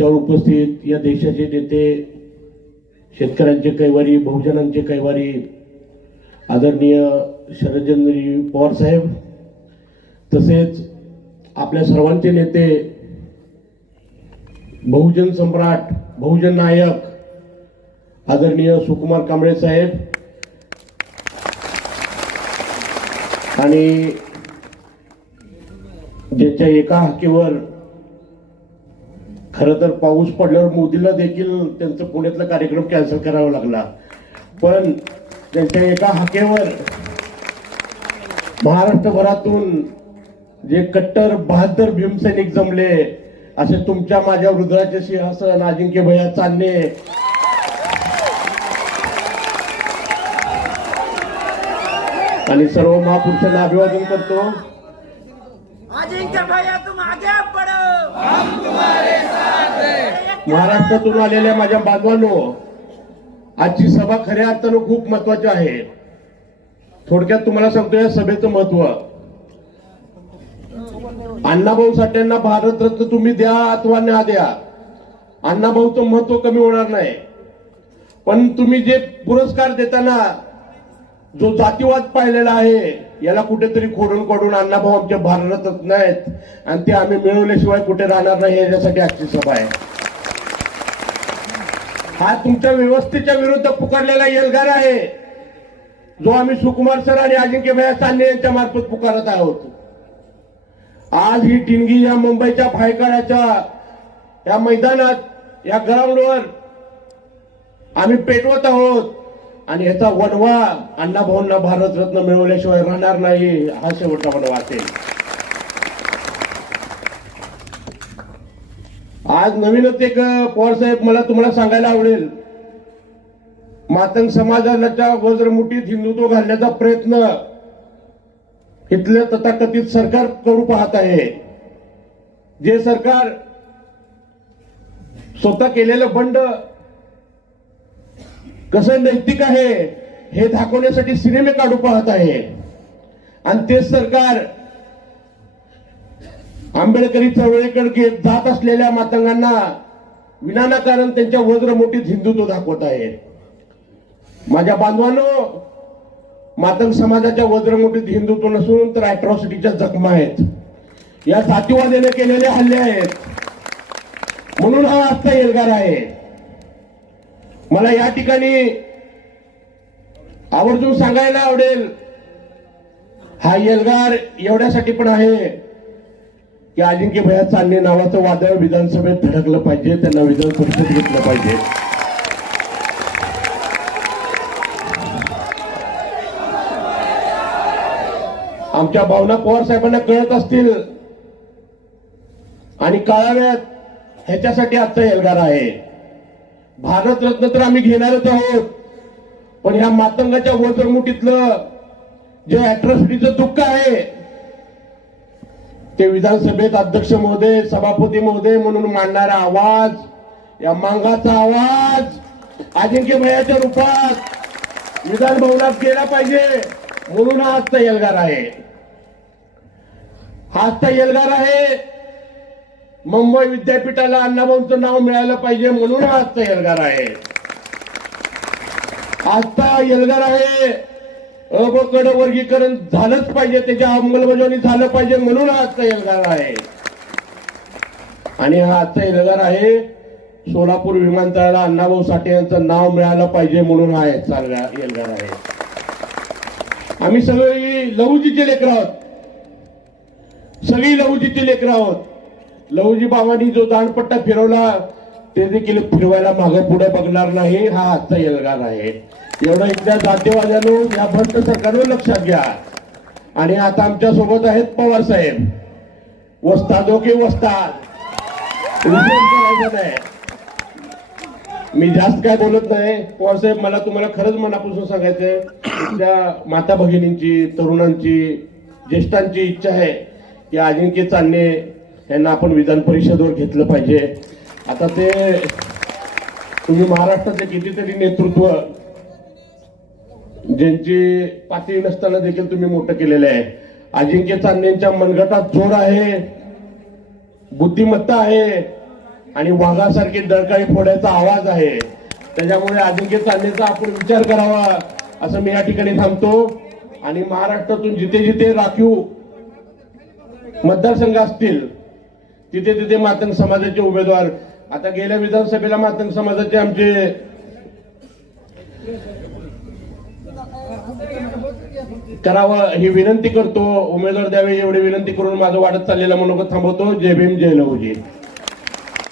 मंचावर उपस्थित या देशाचे नेते शेतकऱ्यांचे कैवारी बहुजनांचे कैवारी आदरणीय शरदचंद्रजी पवार साहेब तसेच आपल्या सर्वांचे नेते बहुजन सम्राट बहुजन नायक आदरणीय सुकुमार कांबळे साहेब आणि ज्यांच्या एका हाकेवर खर तर पाऊस पडल्यावर मोदीला देखील त्यांचं पुण्यातला कार्यक्रम कॅन्सल करावा लागला. पण त्यांच्या एका हाकेवर महाराष्ट्रभरातून जे कट्टर बहादर भीमसैनिक जमले असे तुमच्या माझ्या हृदयाचे सिंहासन अजिंक्य भैया चांदणे आणि सर्व महापुरुषांना अभिवादन करतो. अजिंक्य भैया तुम आगे बढ़ो। महाराष्ट्रातून आलेल्या माझ्या बांधवांनो आजची सभा खऱ्या अर्थानं खूप महत्वाची आहे. थोडक्यात तुम्हाला सांगतो या सभेचं महत्त्व अण्णाभाऊ साठ्यांना भारतरत्न तुम्ही द्या अथवा ना द्या. अण्णाभाऊचं महत्त्व कमी होणार नाही. पण तुम्ही जे पुरस्कार देताना जो जातीवाद पाहिलेला आहे याला कुठेतरी खोडून खोडून अण्णाभाऊ आमच्या भारतरत्न आहेत. आणि ते आम्ही मिळवल्याशिवाय कुठे राहणार नाही याच्यासाठी आजची सभा आहे. हा तुमच्या व्यवस्थेच्या विरुद्ध पुकारलेला एल्गार आहे. जो आम्ही सुकुमार सर आणि अजिंक्य भैया यांच्या मार्फत पुकारत आहोत. आज ही टिंगी या मुंबईच्या भायखळ्याच्या या मैदानात या ग्राउंडवर आम्ही पेटवत आहोत. आणि याचा वनवा अण्णाभाऊंना भारतरत्न मिळवल्याशिवाय राहणार नाही हा शेवटचा वनवा असेल. आज नवीनच एक पवार साहेब मला तुम्हाला सांगायला आवडेल. मातंग समाजाच्या वज्रमुठीत हिंदुत्व घालण्याचा प्रयत्न इथलं तथाकथित सरकार करू पाहत आहे. जे सरकार स्वतः केलेलं बंड कसं नैतिक आहे हे दाखवण्यासाठी सिनेमे काढू पाहत आहे. आणि तेच सरकार आंबेडकरी चळवळीकडे घेत जात असलेल्या मातंगांना विनाकारण त्यांच्या वज्रमुठीत हिंदुत्व दाखवत आहे. माझ्या बांधवांनो मातंग समाजाच्या वज्रमुठीत हिंदुत्व नसून तर अॅट्रॉसिटीच्या जखमा आहेत. या जातीवाद्याने केलेले हल्ले आहेत. म्हणून हा आजचा एल्गार आहे. मला या ठिकाणी आवर्जून सांगायला आवडेल हा एल्गार एवढ्यासाठी पण आहे की अजिंक्य भैया चांदणे नावाचं वादळ विधानसभेत धडकलं पाहिजे त्यांना विधान परिषद घेतलं पाहिजे. आमच्या भावना पवार साहेबांना कळत असतील. आणि कळाव्यात ह्याच्यासाठी आजचा एल्गार आहे. भारतरत्न तर आम्ही घेणारच आहोत. पण ह्या मातंगाच्या वजरमुठीतलं जे अॅट्रॉसिटीचं दुःख आहे ते विधानसभेत अध्यक्ष महोदय सभापती महोदय म्हणून मांडणारा आवाज या मांगाचा आवाज अजिंक्य भयाच्या रूपात विधान भवनात केला पाहिजे म्हणून हा आजचा एल्गार आहे. हा आजचा एल्गार आहे. मुंबई विद्यापीठाला अण्णाभाऊंचं नाव मिळालं पाहिजे म्हणून हा आजचा एल्गार आहे. आजचा एल्गार आहे. अबकड वर्गीकरण झालंच पाहिजे त्याच्या अंमलबजावणी झालं पाहिजे म्हणून आजचा एल्गार आहे. आणि हा आजचा एल्गार आहे सोलापूर विमानतळाला अण्णाभाऊ साठे यांचं नाव मिळालं पाहिजे म्हणून हा एल्गार आहे. आम्ही सगळी लहूजीचे लेकर आहोत. सगळी लहूजीचे लेकर आहोत. लहूजी बाबांनी जो दाणपट्टा फिरवला ते देखील फिरवायला मागे पुढे बघणार नाही हा आजचा एल्गार आहे. एवढा एकदा जातीवाद्यानो या भ्रष्ट सरकारवर लक्षात घ्या. आणि आता आमच्यासोबत आहेत पवार साहेब. वस्ता जो हो की वस्तात मी जास्त काय बोलत नाही. पवार साहेब मला तुम्हाला खरंच मनापासून सांगायचंय त्या माता भगिनींची तरुणांची ज्येष्ठांची इच्छा आहे की अजिंक्य चांदणे यांना आपण विधान परिषदवर घेतलं पाहिजे. आता ते तुम्ही महाराष्ट्राचे कितीतरी नेतृत्व ज्यांची पातळी नसताना देखील तुम्ही मोठं केलेलं आहे. अजिंक्य चांदणेंच्या मनगटात जोर आहे बुद्धिमत्ता आहे आणि वाघासारखी डळकाळी फोडायचा आवाज आहे. त्याच्यामुळे अजिंक्य चांदेचा आपण विचार करावा असं मी या ठिकाणी थांबतो. आणि महाराष्ट्रातून जिथे जिथे राखीव मतदारसंघ असतील तिथे तिथे मातंग समाजाचे उमेदवार. आता गेल्या विधानसभेला मातंग समाजाचे आमचे करावं ही विनंती करतो. उमेदवार द्यावे एवढी विनंती करून माझं वाढत चाललेला मनोगत थांबवतो. जय भीम जय लहूजी